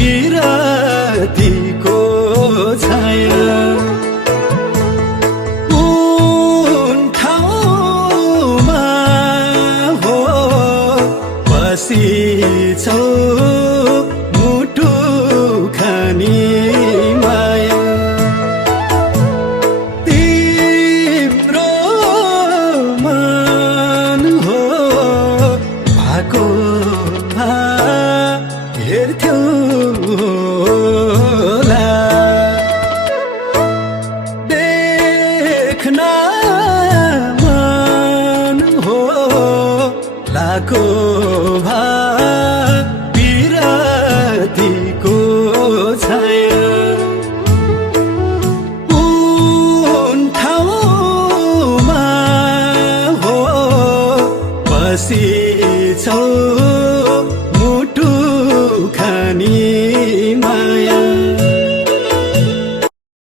बिरतीको छाया कुन ठाउँमा हो बसिछौ मुटु खानी माया तिम्रो मन हो भएको हेर्थ्यौ होला देख्न मन हो लाको